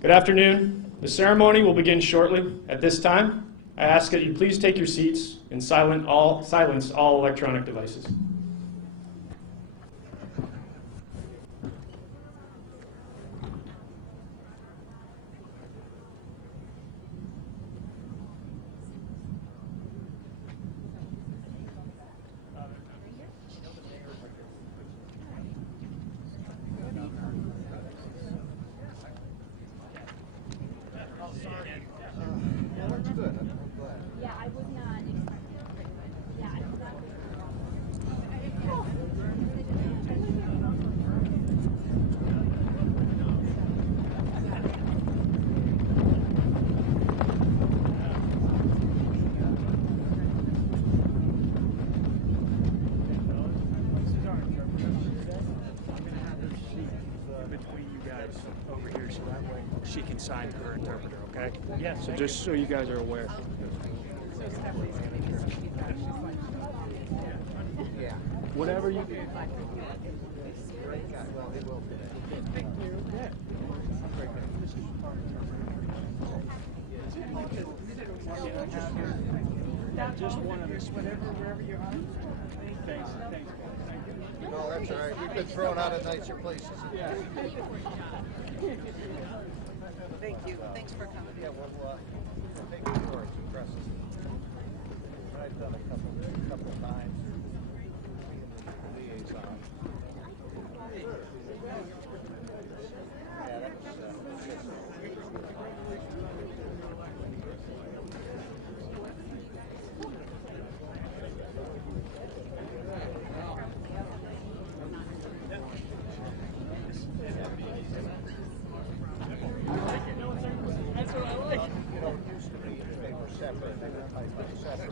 Good afternoon. The ceremony will begin shortly. At this time, I ask that you please take your seats and silence all electronic devices. Over here, so that way she can sign to her interpreter, okay? Yeah. So just so you guys are aware. Yeah. Whatever you do. Just one of us, wherever you're on. Thanks. No, that's all right. We've been thrown out of nicer places. Yeah. Thank you. Thanks for coming. Yeah, we'll take the tour. It's impressive. I've done a couple times. Liaison. Yeah, that was. That's what I like. You know, it used to be they were separate. They were separate.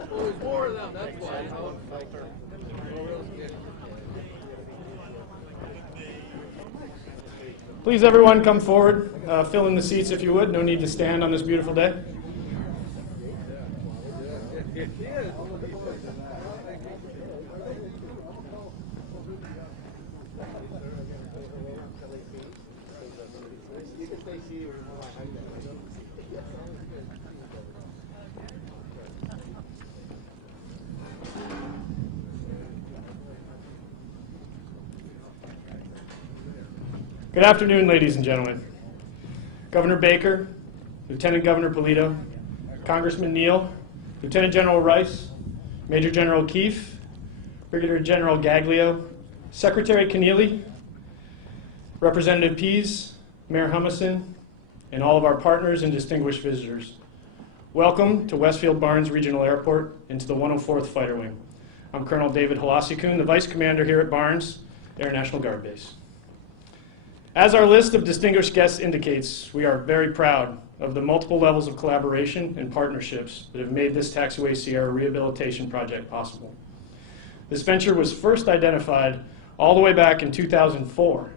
Well, there's more of them, that's why. Filter. Please, everyone, come forward. Fill in the seats if you would. No need to stand on this beautiful day. Good afternoon, ladies and gentlemen. Governor Baker, Lieutenant Governor Polito, Congressman Neal, Lieutenant General Rice, Major General Keefe, Brigadier General Gaglio, Secretary Keneally, Representative Pease, Mayor Humison, and all of our partners and distinguished visitors. Welcome to Westfield-Barnes Regional Airport and to the 104th Fighter Wing. I'm Colonel David Halasikun, the Vice Commander here at Barnes Air National Guard Base. As our list of distinguished guests indicates, we are very proud of the multiple levels of collaboration and partnerships that have made this Taxiway Sierra rehabilitation project possible. This venture was first identified all the way back in 2004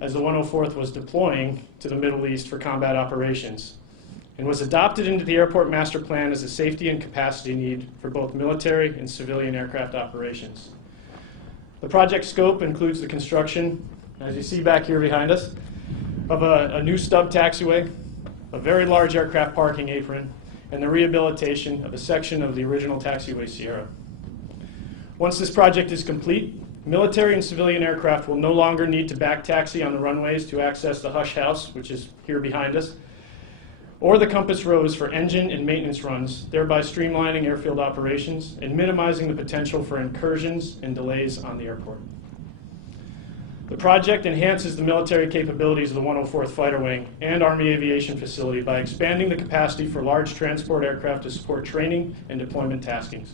as the 104th was deploying to the Middle East for combat operations and was adopted into the airport master plan as a safety and capacity need for both military and civilian aircraft operations. The project scope includes the construction, as you see back here behind us, of a new stub taxiway, a very large aircraft parking apron, and the rehabilitation of a section of the original Taxiway Sierra. Once this project is complete, military and civilian aircraft will no longer need to back taxi on the runways to access the Hush House, which is here behind us, or the Compass Rows for engine and maintenance runs, thereby streamlining airfield operations and minimizing the potential for incursions and delays on the airport. The project enhances the military capabilities of the 104th Fighter Wing and Army Aviation Facility by expanding the capacity for large transport aircraft to support training and deployment taskings.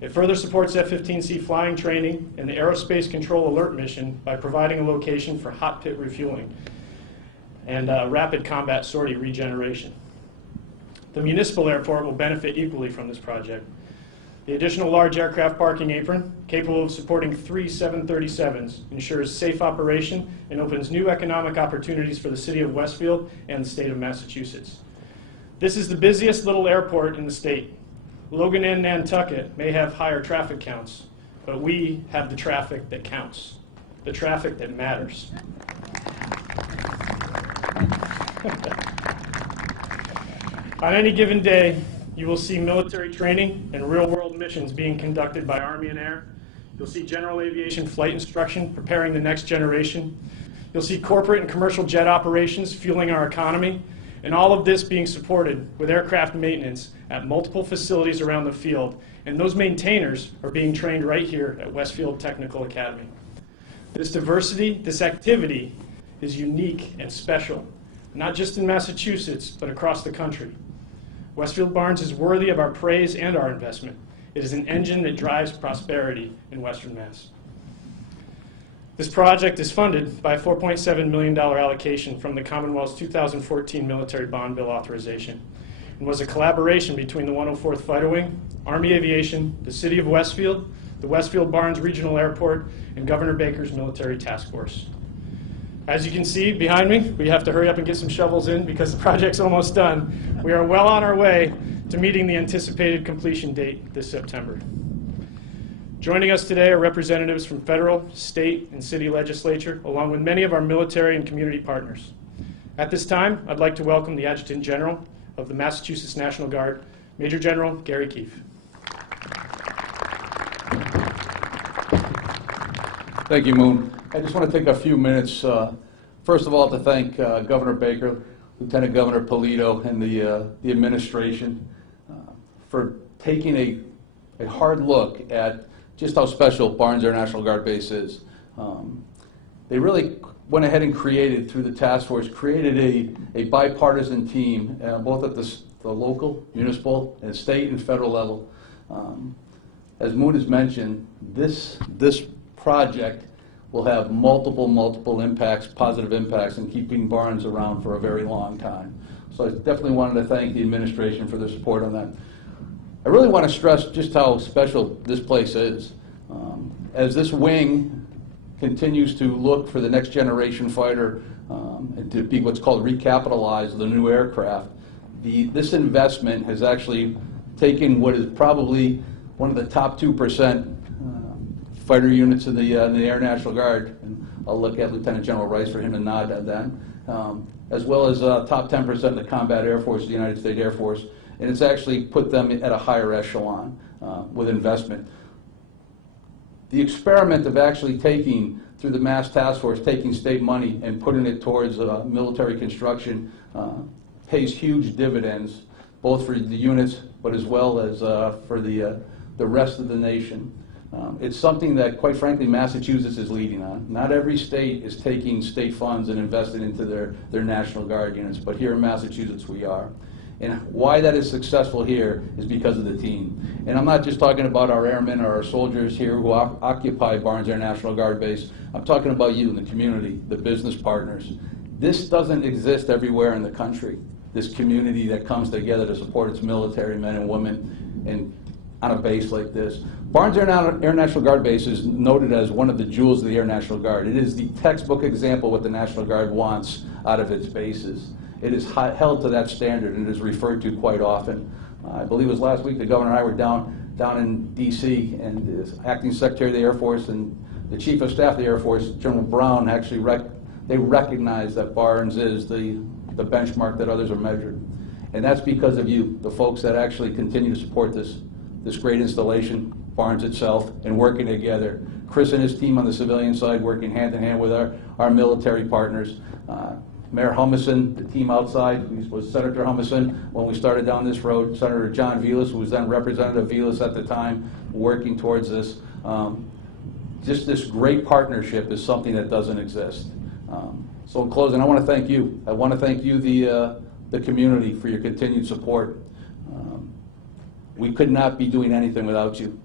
It further supports F-15C flying training and the Aerospace Control Alert mission by providing a location for hot pit refueling and rapid combat sortie regeneration. The municipal airport will benefit equally from this project. The additional large aircraft parking apron, capable of supporting 3 737s, ensures safe operation and opens new economic opportunities for the city of Westfield and the state of Massachusetts. This is the busiest little airport in the state. Logan and Nantucket may have higher traffic counts, but we have the traffic that counts. the traffic that matters. On any given day, you will see military training and real-world missions being conducted by Army and Air. You'll see general aviation flight instruction preparing the next generation. You'll see corporate and commercial jet operations fueling our economy, and all of this being supported with aircraft maintenance at multiple facilities around the field. And those maintainers are being trained right here at Westfield Technical Academy. This diversity, this activity is unique and special, not just in Massachusetts, but across the country. Westfield-Barnes is worthy of our praise and our investment. It is an engine that drives prosperity in Western Mass. This project is funded by a $4.7 million allocation from the Commonwealth's 2014 Military Bond Bill authorization and was a collaboration between the 104th Fighter Wing, Army Aviation, the City of Westfield, the Westfield-Barnes Regional Airport, and Governor Baker's Military Task Force. As you can see behind me, we have to hurry up and get some shovels in because the project's almost done. We are well on our way to meeting the anticipated completion date this September. Joining us today are representatives from federal, state, and city legislature, along with many of our military and community partners. At this time, I'd like to welcome the Adjutant General of the Massachusetts National Guard, Major General Gary Keefe. Thank you, Moon. I just want to take a few minutes, first of all, to thank Governor Baker, Lieutenant Governor Polito, and the administration for taking a hard look at just how special Barnes Air National Guard Base is. They really went ahead and created, through the task force, created a bipartisan team, both at the local, municipal, and state and federal level. As Moon has mentioned, this project will have multiple impacts, positive impacts, in keeping Barnes around for a very long time. So I definitely wanted to thank the administration for their support on that. I really want to stress just how special this place is. As this wing continues to look for the next generation fighter and to be what's called recapitalized, the new aircraft, this investment has actually taken what is probably one of the top 2% fighter units in the Air National Guard, and I'll look at Lieutenant General Rice for him to nod at that, as well as top 10% of the Combat Air Force, the United States Air Force, and it's actually put them at a higher echelon with investment. The experiment of actually taking, through the Mass Task Force, taking state money and putting it towards military construction pays huge dividends, both for the units, but as well as for the rest of the nation. It's something that, quite frankly, Massachusetts is leading on. Not every state is taking state funds and investing into their National Guard units, but here in Massachusetts we are. And why that is successful here is because of the team. And I'm not just talking about our airmen or our soldiers here who occupy Barnes Air National Guard Base. I'm talking about you in the community, the business partners. This doesn't exist everywhere in the country, this community that comes together to support its military men and women and on a base like this. Barnes Air National Guard Base is noted as one of the jewels of the Air National Guard. It is the textbook example of what the National Guard wants out of its bases. It is held to that standard and is referred to quite often. I believe it was last week the governor and I were down in D.C. and the acting secretary of the Air Force and the chief of staff of the Air Force, General Brown, actually they recognize that Barnes is the benchmark that others are measured. And that's because of you, the folks that actually continue to support this great installation, Barnes itself, and working together. Chris and his team on the civilian side working hand in hand with our military partners. Mayor Humison, the team outside, was Senator Humison when we started down this road. Senator John Vilas, who was then Representative Vilas at the time, working towards this. Just this great partnership is something that doesn't exist. So in closing, I want to thank you. I want to thank you, the community, for your continued support. We could not be doing anything without you,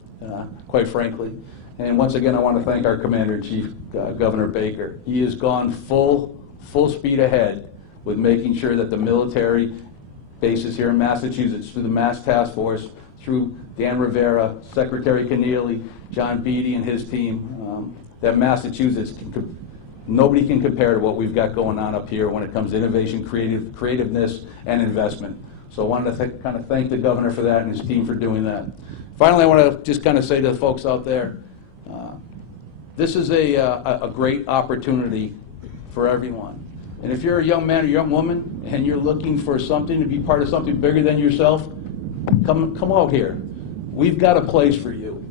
quite frankly. And once again, I want to thank our Commander-in-Chief, Governor Baker. He has gone full speed ahead with making sure that the military bases here in Massachusetts, through the Mass Task Force, through Dan Rivera, Secretary Keneally, John Beatty and his team, that Massachusetts, nobody can compare to what we've got going on up here when it comes to innovation, creativeness, and investment. So I wanted to kind of thank the governor for that and his team for doing that. Finally, I want to just kind of say to the folks out there, This is a great opportunity for everyone. And if you're a young man or young woman and you're looking for something to be part of something bigger than yourself, come out here. We've got a place for you.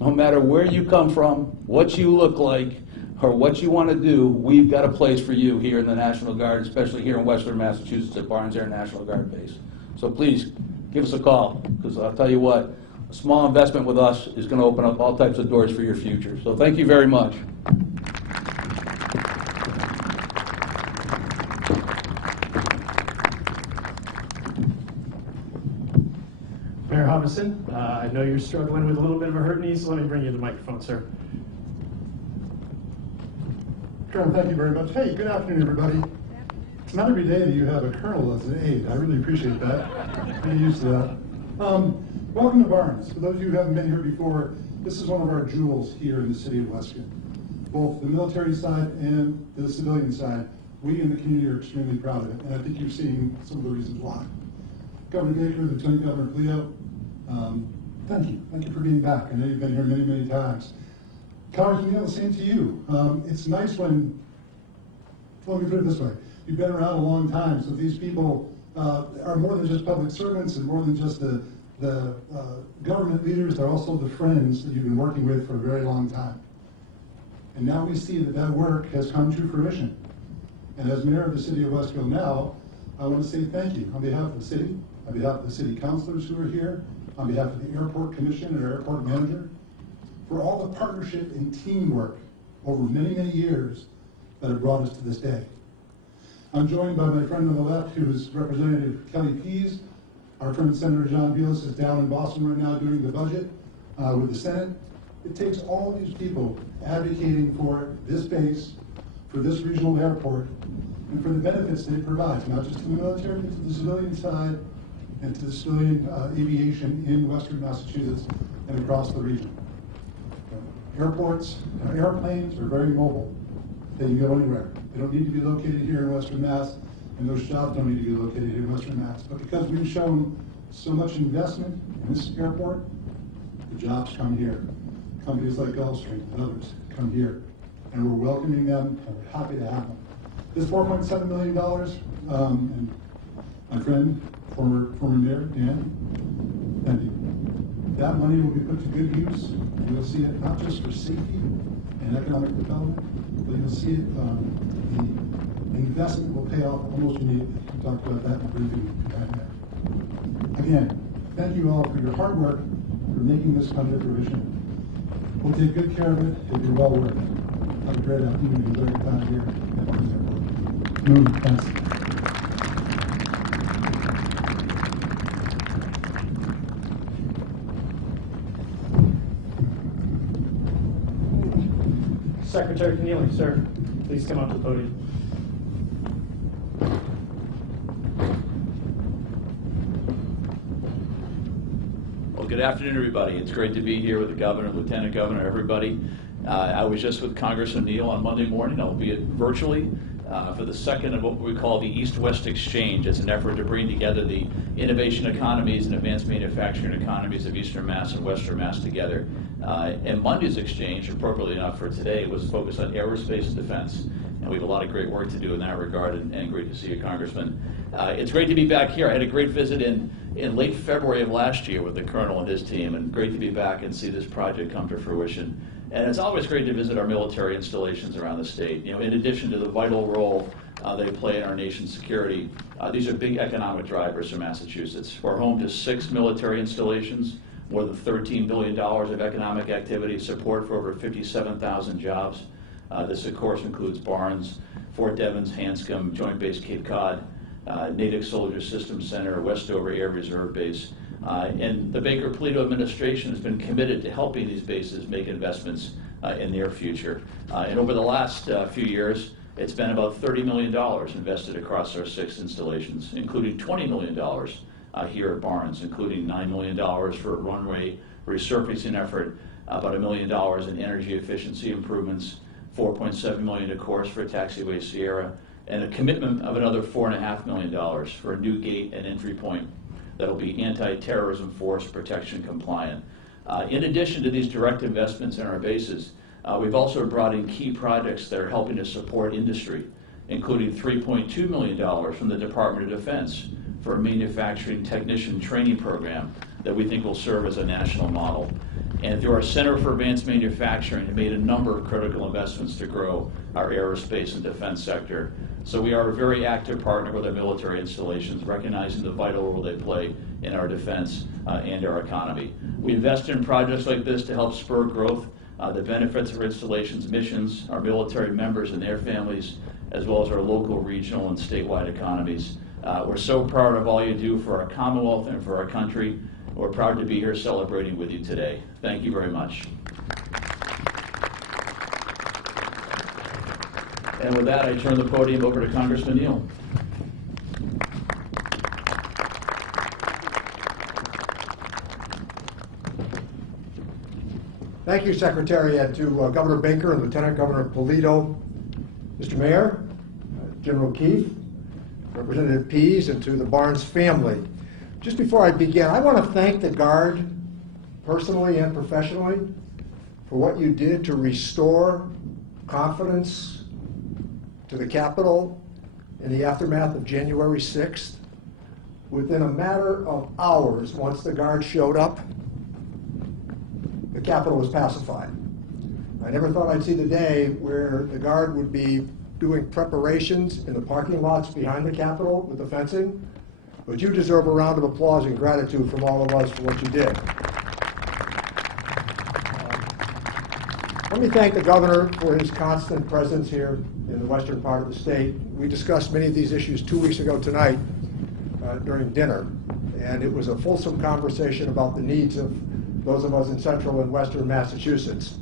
No matter where you come from, what you look like, or what you want to do, we've got a place for you here in the National Guard, especially here in Western Massachusetts at Barnes Air National Guard Base. So please, give us a call, because I'll tell you what, a small investment with us is going to open up all types of doors for your future. So thank you very much. Mayor Hobson, I know you're struggling with a little bit of a hurt knee, so let me bring you the microphone, sir. Colonel, thank you very much. Hey, good afternoon, everybody. It's not every day that you have a colonel as an aide. I really appreciate that. Get used to that. Welcome to Barnes. For those of you who haven't been here before, this is one of our jewels here in the city of Westfield. Both the military side and the civilian side, we in the community are extremely proud of it, and I think you're seeing some of the reasons why. Governor Baker, Lieutenant Governor Polito, thank you. Thank you for being back. I know you've been here many, many times. Congressman Neal, the same to you. It's nice when, well, let me put it this way, you've been around a long time, so these people are more than just public servants and more than just the government leaders, they're also the friends that you've been working with for a very long time. And now we see that that work has come to fruition. And as mayor of the city of Westfield now, I want to say thank you on behalf of the city, on behalf of the city councilors who are here, on behalf of the airport commission and our airport manager, for all the partnership and teamwork over many, many years that have brought us to this day. I'm joined by my friend on the left, who is Representative Kelly Pease. Our friend Senator John Velas is down in Boston right now doing the budget with the Senate. It takes all of these people advocating for this base, for this regional airport, and for the benefits that it provides, not just to the military, but to the civilian side and to the civilian aviation in Western Massachusetts and across the region. Airports, airplanes are very mobile. They can go anywhere. They don't need to be located here in Western Mass, and those jobs don't need to be located here in Western Mass. But because we've shown so much investment in this airport, the jobs come here. Companies like Gulfstream and others come here, and we're welcoming them, and we're happy to have them. This $4.7 million, and my friend, former Mayor Dan, thank you. That money will be put to good use. You'll see it not just for safety and economic development, but you'll see it, the investment will pay off almost immediately. We talked about that in the briefing right there. Again, thank you all for your hard work for making this come to fruition. We'll take good care of it. It'll be well worth it. Have a great afternoon. Enjoy your time here at Barnes Airport. Thanks. Secretary Keneally, sir, please come up to the podium. Well, good afternoon, everybody. It's great to be here with the governor, lieutenant governor, everybody. I was just with Congressman Neal on Monday morning, albeit virtually, for the second of what we call the East-West Exchange. It's an effort to bring together the innovation economies and advanced manufacturing economies of Eastern Mass and Western Mass together. And Monday's exchange, appropriately enough for today, was focused on aerospace and defense. And we have a lot of great work to do in that regard, and great to see you, Congressman. It's great to be back here. I had a great visit in late February of last year with the Colonel and his team, and great to be back and see this project come to fruition. And it's always great to visit our military installations around the state. You know, in addition to the vital role they play in our nation's security, these are big economic drivers for Massachusetts. We're home to 6 military installations, more than $13 billion of economic activity, support for over 57,000 jobs. This, of course, includes Barnes, Fort Devens, Hanscom, Joint Base Cape Cod, Natick Soldier Systems Center, Westover Air Reserve Base. And the Baker-Polito administration has been committed to helping these bases make investments in their future. And over the last few years, it's been about $30 million invested across our 6 installations, including $20 million here at Barnes, including $9 million for a runway resurfacing effort, about $1 million in energy efficiency improvements, $4.7 million, of course, for taxiway Sierra, and a commitment of another $4.5 million for a new gate and entry point that'll be anti-terrorism force protection compliant. In addition to these direct investments in our bases, We've also brought in key projects that are helping to support industry, including $3.2 million from the Department of Defense for a manufacturing technician training program that we think will serve as a national model. And through our Center for Advanced Manufacturing, have made a number of critical investments to grow our aerospace and defense sector. So we are a very active partner with our military installations, recognizing the vital role they play in our defense and our economy. We invest in projects like this to help spur growth, the benefits of our installations, missions, our military members and their families, as well as our local, regional, and statewide economies. We're so proud of all you do for our Commonwealth and for our country. We're proud to be here celebrating with you today. Thank you very much. And with that, I turn the podium over to Congressman Neal. Thank you, Secretary, and to Governor Baker and Lieutenant Governor Polito, Mr. Mayor, General Keefe, Representative Pease, and to the Barnes family. Just before I begin, I want to thank the Guard personally and professionally for what you did to restore confidence to the Capitol in the aftermath of January 6th. Within a matter of hours, once the Guard showed up, the Capitol was pacified. I never thought I'd see the day where the Guard would be doing preparations in the parking lots behind the Capitol with the fencing, but you deserve a round of applause and gratitude from all of us for what you did. Let me thank the Governor for his constant presence here in the western part of the state. We discussed many of these issues 2 weeks ago tonight during dinner, and it was a fulsome conversation about the needs of those of us in central and western Massachusetts.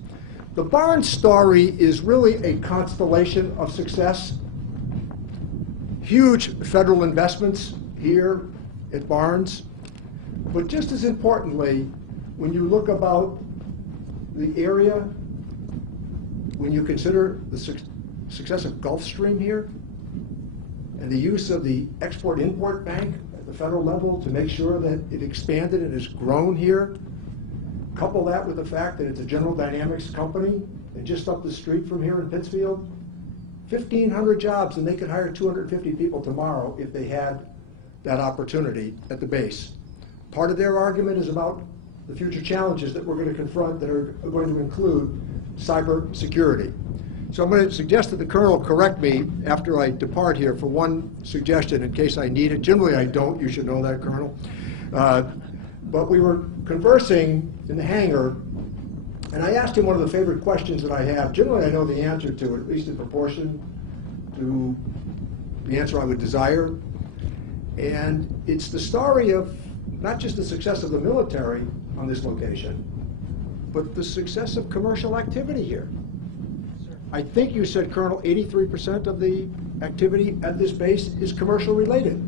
The Barnes story is really a constellation of success. Huge federal investments here at Barnes, but just as importantly, when you look about the area, when you consider the success of Gulfstream here, and the use of the Export-Import Bank at the federal level to make sure that it expanded and has grown here, couple that with the fact that it's a General Dynamics company, and just up the street from here in Pittsfield, 1,500 jobs, and they could hire 250 people tomorrow if they had that opportunity at the base. Part of their argument is about the future challenges that we're going to confront that are going to include cyber security. So I'm going to suggest that the Colonel correct me after I depart here for one suggestion in case I need it. Generally I don't, you should know that, Colonel. But we were conversing in the hangar, and I asked him one of the favorite questions that I have. Generally I know the answer to it, at least in proportion to the answer I would desire. And it's the story of not just the success of the military on this location, but the success of commercial activity here. I think you said, Colonel, 83% of the activity at this base is commercial related.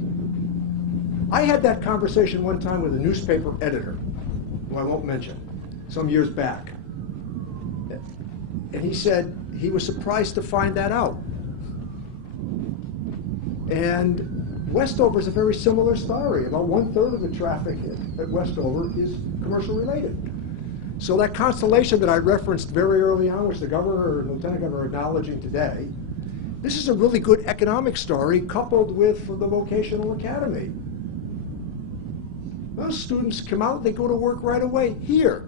I had that conversation one time with a newspaper editor, who I won't mention, some years back. And he said he was surprised to find that out. And Westover is a very similar story. About 1/3 of the traffic at Westover is commercial related. So that constellation that I referenced very early on, which the Governor and Lieutenant Governor are acknowledging today, this is a really good economic story coupled with the vocational academy. Those students come out, they go to work right away here.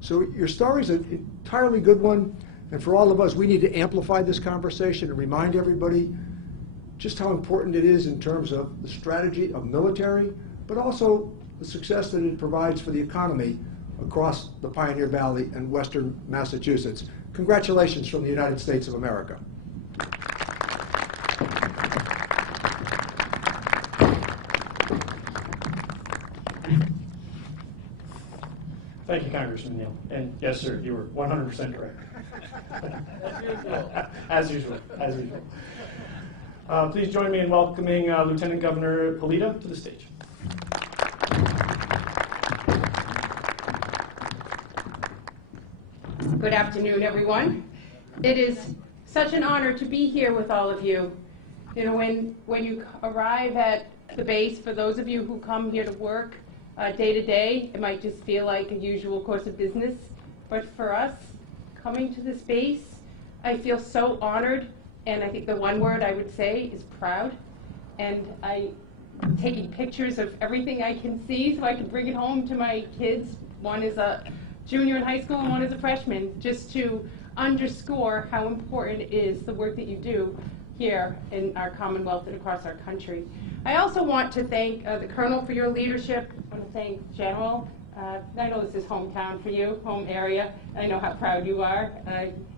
So your story is an entirely good one, and for all of us, we need to amplify this conversation and remind everybody just how important it is in terms of the strategy of military, but also the success that it provides for the economy across the Pioneer Valley and western Massachusetts. Congratulations from the United States of America. Thank you, Congressman Neal. And yes, sir, you were 100% correct. As usual. As usual. Please join me in welcoming Lieutenant Governor Polito to the stage. Good afternoon, everyone. It is such an honor to be here with all of you. You know, when you arrive at the base, for those of you who come here to work day to day, it might just feel like a usual course of business. But for us, coming to this base. I feel so honored, and I think the one word I would say is proud. And I'm taking pictures of everything I can see so I can bring it home to my kids. One is a junior in high school and one is a freshman, just to underscore how important it is, the work that you do here in our Commonwealth and across our country. I also want to thank the Colonel for your leadership. I want to thank General. I know this is hometown for you, home area. I know how proud you are.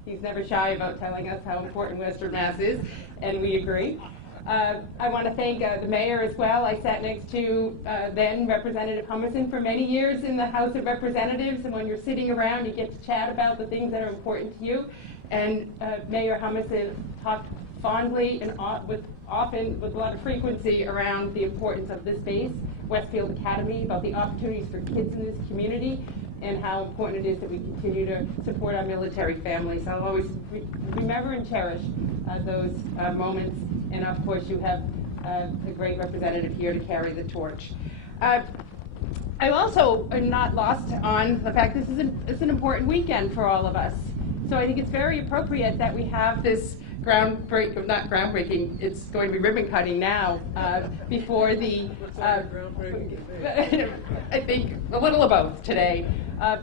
He's never shy about telling us how important Western Mass is, and we agree. I want to thank the mayor as well. I sat next to then Representative Humison for many years in the House of Representatives, and when you're sitting around, you get to chat about the things that are important to you. And Mayor Humison talked fondly and often with a lot of frequency around the importance of this base, Westfield Academy, about the opportunities for kids in this community, and how important it is that we continue to support our military families. I'll always remember and cherish those moments, and of course you have a great representative here to carry the torch. I also am not lost on the fact this is an important weekend for all of us. So I think it's very appropriate that we have this not groundbreaking, it's going to be ribbon cutting now, before the, I think a little of both today,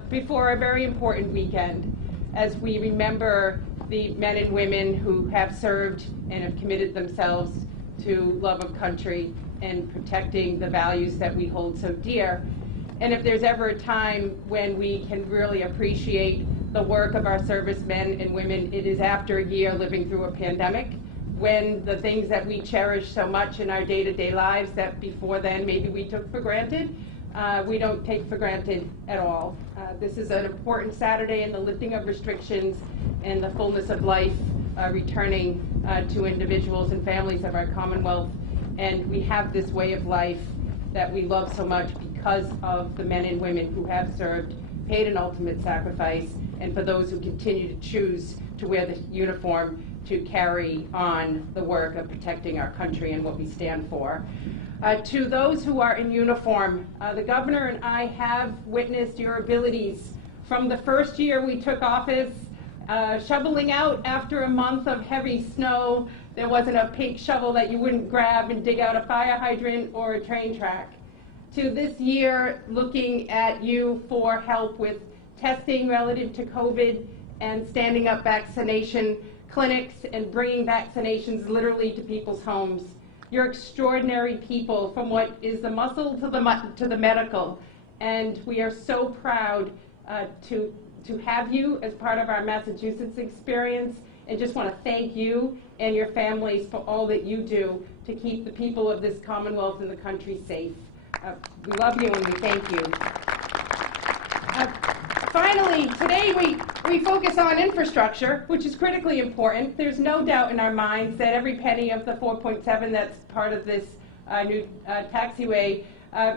before a very important weekend, as we remember the men and women who have served and have committed themselves to love of country and protecting the values that we hold so dear. And if there's ever a time when we can really appreciate the work of our servicemen and women, it is after a year living through a pandemic, when the things that we cherish so much in our day-to-day lives that before then maybe we took for granted, we don't take for granted at all. This is an important Saturday in the lifting of restrictions and the fullness of life returning to individuals and families of our Commonwealth. And we have this way of life that we love so much because of the men and women who have served, paid an ultimate sacrifice, and for those who continue to choose to wear the uniform to carry on the work of protecting our country and what we stand for. To those who are in uniform, the governor and I have witnessed your abilities from the first year we took office, shoveling out after a month of heavy snow. There wasn't a pink shovel that you wouldn't grab and dig out a fire hydrant or a train track. To this year, looking at you for help with testing relative to COVID and standing up vaccination clinics and bringing vaccinations literally to people's homes. You're extraordinary people, from what is the muscle to the medical, and we are so proud to have you as part of our Massachusetts experience, and just want to thank you and your families for all that you do to keep the people of this Commonwealth and the country safe. We love you and we thank you. Finally, today we focus on infrastructure, which is critically important. There's no doubt in our minds that every penny of the 4.7 that's part of this new taxiway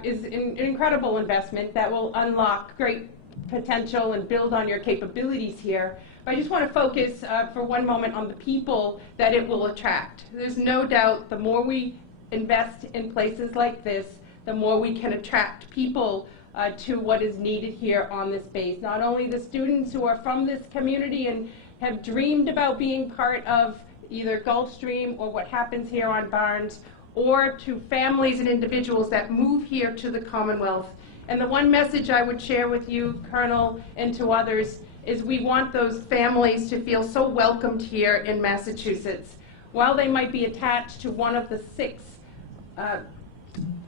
is an incredible investment that will unlock great potential and build on your capabilities here. But I just want to focus for one moment on the people that it will attract. There's no doubt the more we invest in places like this, the more we can attract people to what is needed here on this base. Not only the students who are from this community and have dreamed about being part of either Gulfstream or what happens here on Barnes, or to families and individuals that move here to the Commonwealth. And the one message I would share with you, Colonel, and to others, is we want those families to feel so welcomed here in Massachusetts. While they might be attached to one of the 6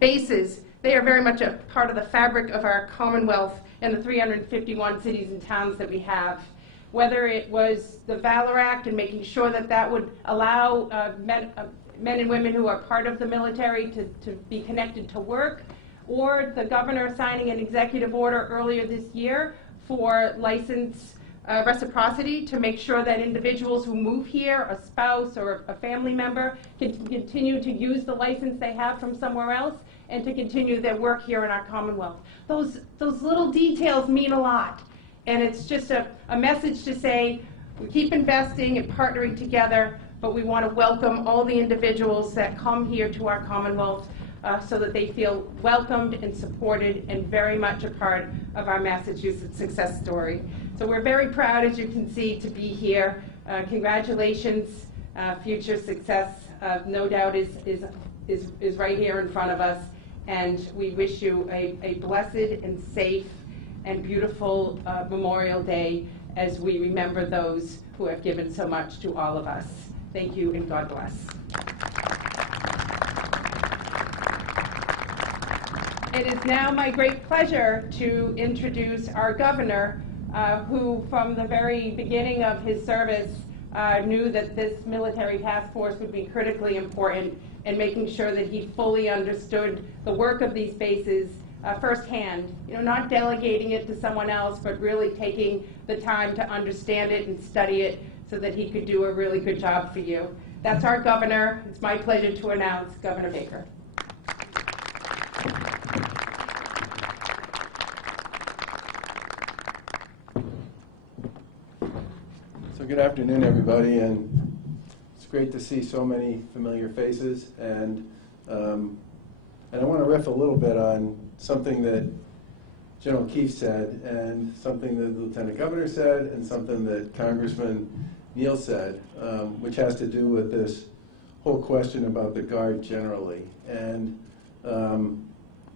bases, they are very much a part of the fabric of our Commonwealth and the 351 cities and towns that we have. Whether it was the Valor Act and making sure that that would allow men and women who are part of the military to be connected to work, or the governor signing an executive order earlier this year for license reciprocity to make sure that individuals who move here, a spouse or a family member, can continue to use the license they have from somewhere else and to continue their work here in our Commonwealth. Those little details mean a lot. And it's just a message to say we keep investing and partnering together, but we want to welcome all the individuals that come here to our Commonwealth so that they feel welcomed and supported and very much a part of our Massachusetts success story. So we're very proud, as you can see, to be here. Congratulations, future success, no doubt is right here in front of us, and we wish you a blessed and safe and beautiful Memorial Day as we remember those who have given so much to all of us. Thank you, and God bless. It is now my great pleasure to introduce our governor, who from the very beginning of his service knew that this military task force would be critically important in making sure that he fully understood the work of these bases firsthand. You know, not delegating it to someone else, but really taking the time to understand it and study it so that he could do a really good job for you. That's our governor. It's my pleasure to announce Governor Baker. So good afternoon, everybody, and it's great to see so many familiar faces. And I want to riff a little bit on something that General Keefe said, and something that the Lieutenant Governor said, and something that Congressman Neal said, which has to do with this whole question about the Guard generally. And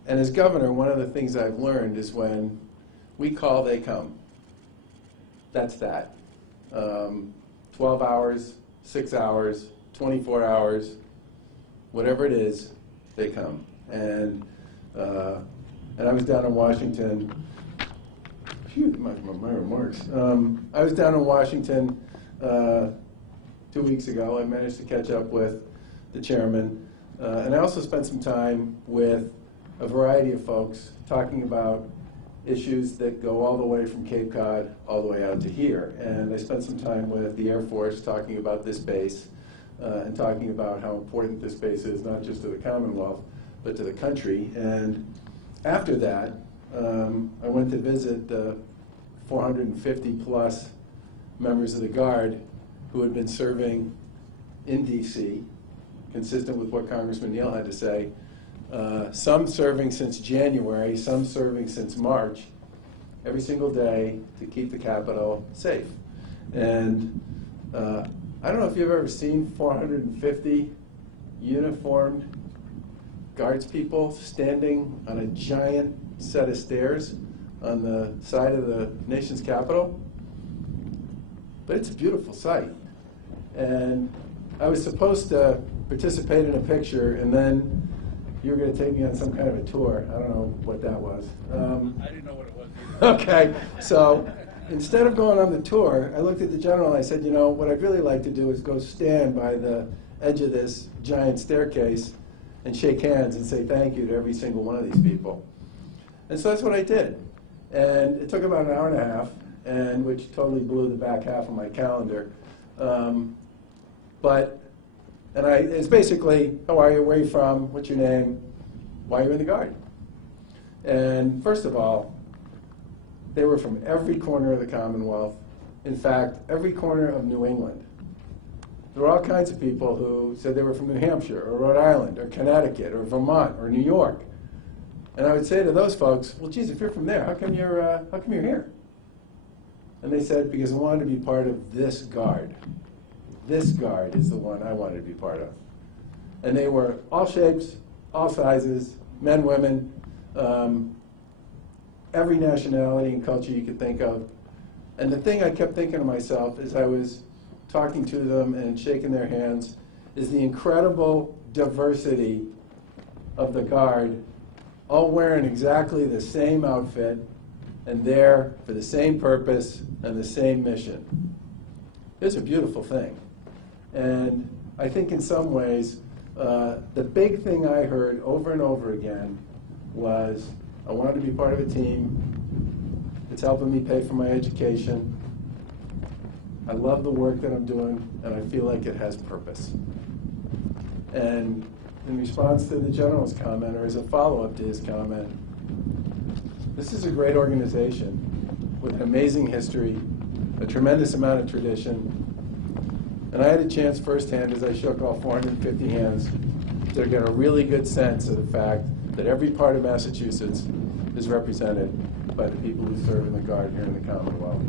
as governor, one of the things I've learned is when we call, they come. That's that. 12 hours, 6 hours, 24 hours, whatever it is, they come. And I was down in Washington. Phew, my remarks. I was down in Washington 2 weeks ago. I managed to catch up with the chairman, and I also spent some time with a variety of folks talking about issues that go all the way from Cape Cod all the way out to here. And I spent some time with the Air Force talking about this base and talking about how important this base is, not just to the Commonwealth, but to the country. And after that, I went to visit the 450 plus members of the Guard who had been serving in DC, consistent with what Congressman Neal had to say. Some serving since January, some serving since March, every single day to keep the Capitol safe. And I don't know if you've ever seen 450 uniformed Guards people standing on a giant set of stairs on the side of the nation's capital, but it's a beautiful sight. And I was supposed to participate in a picture, and then you were going to take me on some kind of a tour. I don't know what that was. I didn't know what it was either. Okay, so instead of going on the tour, I looked at the general and I said, you know, what I'd really like to do is go stand by the edge of this giant staircase and shake hands and say thank you to every single one of these people. And so that's what I did. And it took about an hour and a half, and which totally blew the back half of my calendar. It's basically, how are you, where are you from, what's your name, why are you in the Guard? And first of all, they were from every corner of the Commonwealth. In fact, every corner of New England. There were all kinds of people who said they were from New Hampshire, or Rhode Island, or Connecticut, or Vermont, or New York. And I would say to those folks, well, geez, if you're from there, how come you're here? And they said, because I wanted to be part of this Guard. This Guard is the one I wanted to be part of. And they were all shapes, all sizes, men, women, every nationality and culture you could think of. And the thing I kept thinking to myself as I was talking to them and shaking their hands is the incredible diversity of the Guard, all wearing exactly the same outfit and there for the same purpose and the same mission. It's a beautiful thing. And I think in some ways, the big thing I heard over and over again was, I wanted to be part of a team. It's helping me pay for my education. I love the work that I'm doing, and I feel like it has purpose. And in response to the General's comment, or as a follow-up to his comment, this is a great organization with an amazing history, a tremendous amount of tradition. And I had a chance firsthand, as I shook all 450 hands, to get a really good sense of the fact that every part of Massachusetts is represented by the people who serve in the Guard here in the Commonwealth.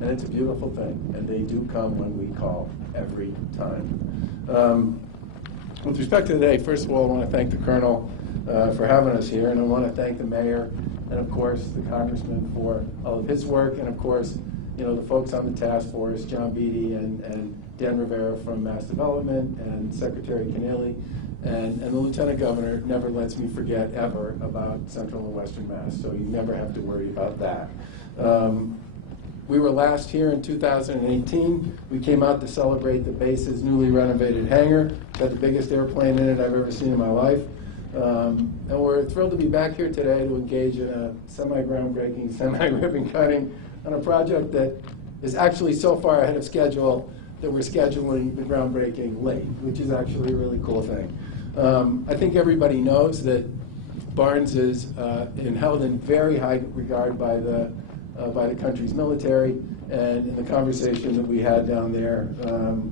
And it's a beautiful thing, and they do come when we call every time. With respect to today, first of all, I want to thank the Colonel for having us here, and I want to thank the Mayor and, of course, the Congressman for all of his work, and, of course, you know, the folks on the task force, John Beatty and Dan Rivera from Mass Development, and Secretary Keneally, and the Lieutenant Governor never lets me forget ever about Central and Western Mass, so you never have to worry about that. We were last here in 2018. We came out to celebrate the base's newly renovated hangar. Got the biggest airplane in it I've ever seen in my life. And we're thrilled to be back here today to engage in a semi-groundbreaking, semi-ribbon cutting on a project that is actually so far ahead of schedule that we're scheduling the groundbreaking late, which is actually a really cool thing. I think everybody knows that Barnes is held in very high regard by the country's military, and in the conversation that we had down there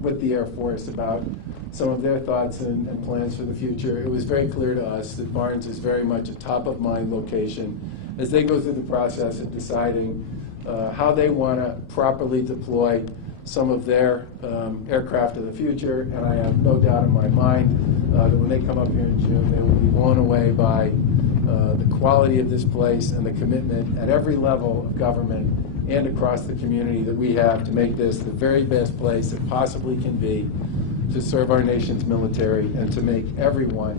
with the Air Force about some of their thoughts and plans for the future, it was very clear to us that Barnes is very much a top-of-mind location as they go through the process of deciding how they want to properly deploy some of their aircraft of the future. And I have no doubt in my mind that when they come up here in June, they will be blown away by the quality of this place and the commitment at every level of government and across the community that we have to make this the very best place it possibly can be to serve our nation's military and to make everyone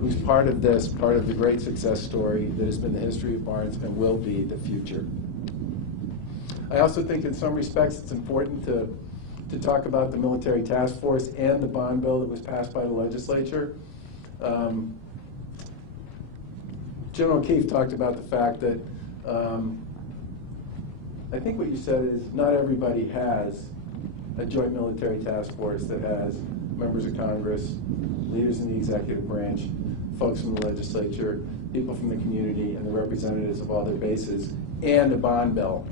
who's part of this, part of the great success story that has been the history of Barnes and will be the future. I also think in some respects it's important to talk about the military task force and the bond bill that was passed by the legislature. General O'Keefe talked about the fact that I think what you said is not everybody has a joint military task force that has members of Congress, leaders in the executive branch, folks from the legislature, people from the community, and the representatives of all their bases, and a bond bill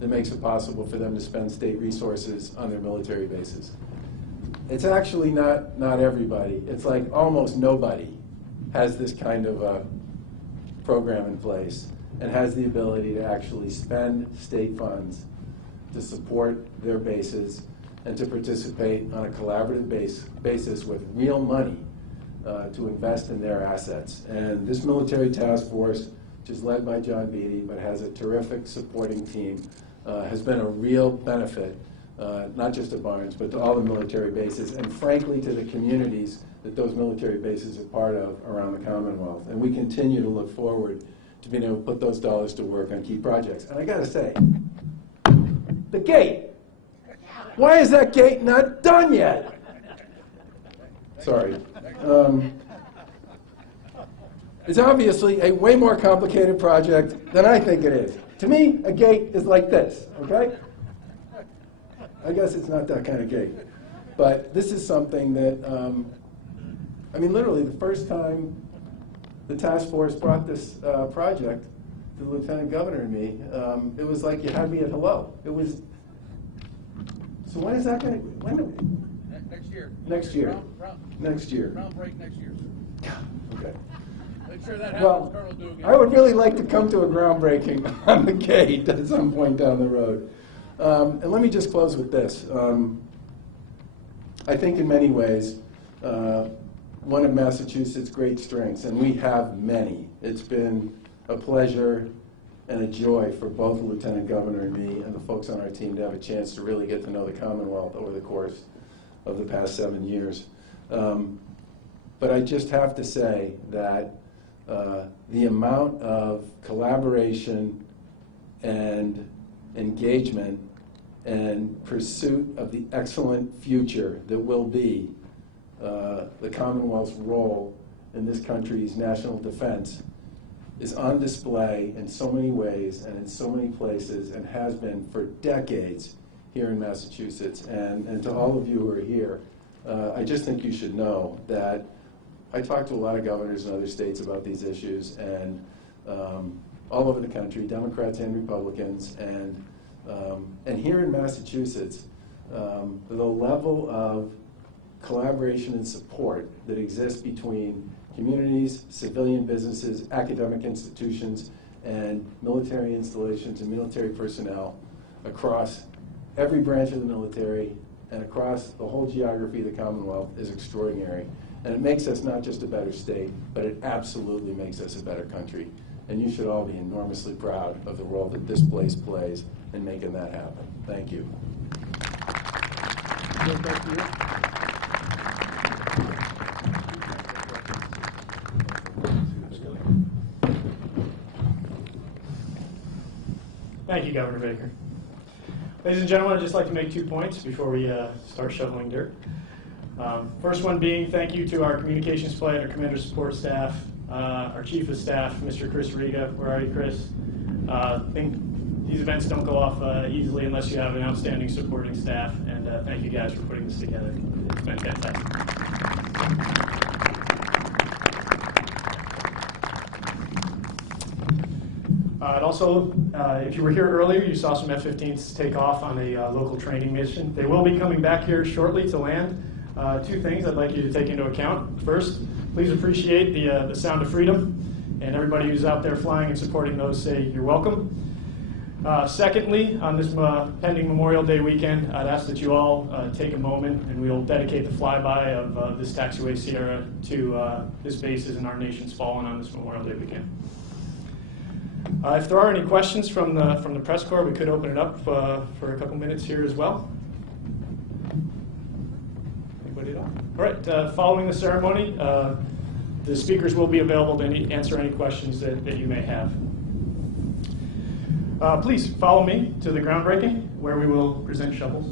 that makes it possible for them to spend state resources on their military bases. It's actually not everybody. It's like almost nobody has this kind of a program in place and has the ability to actually spend state funds to support their bases and to participate on a collaborative basis with real money to invest in their assets. And this military task force, which is led by John Beatty, but has a terrific supporting team, has been a real benefit, not just to Barnes, but to all the military bases, and frankly to the communities that those military bases are part of around the Commonwealth. And we continue to look forward to being able to put those dollars to work on key projects. And I gotta say, the gate. Why is that gate not done yet? Sorry. It's obviously a way more complicated project than I think it is. To me, a gate is like this, okay? I guess it's not that kind of gate. But this is something that, I mean, literally the first time the task force brought this project to the Lieutenant Governor and me, it was like you had me at hello. It was, so when is that going to, Next year. Next year. Next year. Round break next year. Okay. Make sure that happens, Well, Colonel Dugan. I would really like to come to a groundbreaking on the gate at some point down the road. And let me just close with this. I think in many ways, one of Massachusetts' great strengths, and we have many, it's been a pleasure and a joy for both the Lieutenant Governor and me and the folks on our team to have a chance to really get to know the Commonwealth over the course of the past 7 years. But I just have to say that the amount of collaboration and engagement and pursuit of the excellent future that will be the Commonwealth's role in this country's national defense is on display in so many ways and in so many places and has been for decades here in Massachusetts. And to all of you who are here, I just think you should know that I talk to a lot of governors in other states about these issues, and all over the country, Democrats and Republicans, and here in Massachusetts, the level of collaboration and support that exists between communities, civilian businesses, academic institutions, and military installations and military personnel across every branch of the military and across the whole geography of the Commonwealth is extraordinary. And it makes us not just a better state, but it absolutely makes us a better country. And you should all be enormously proud of the role that this place plays in making that happen. Thank you. Thank you, Governor Baker. Ladies and gentlemen, I'd just like to make 2 points before we start shoveling dirt. First one being thank you to our communications flight, our commander support staff, our chief of staff, Mr. Chris Riga. Where are you, Chris? I think these events don't go off easily unless you have an outstanding supporting staff, and thank you guys for putting this together. It's been fantastic. And also, if you were here earlier, you saw some F-15s take off on a local training mission. They will be coming back here shortly to land. 2 things I'd like you to take into account. First, please appreciate the sound of freedom, and everybody who's out there flying and supporting those say you're welcome. Secondly, on this pending Memorial Day weekend, I'd ask that you all take a moment, and we'll dedicate the flyby of this taxiway Sierra to this bases in our nation's fallen on this Memorial Day weekend. If there are any questions from the press corps, we could open it up for a couple minutes here as well. Anybody at all? All right. Following the ceremony, the speakers will be available to answer any questions that you may have. Please follow me to the groundbreaking, where we will present shovels.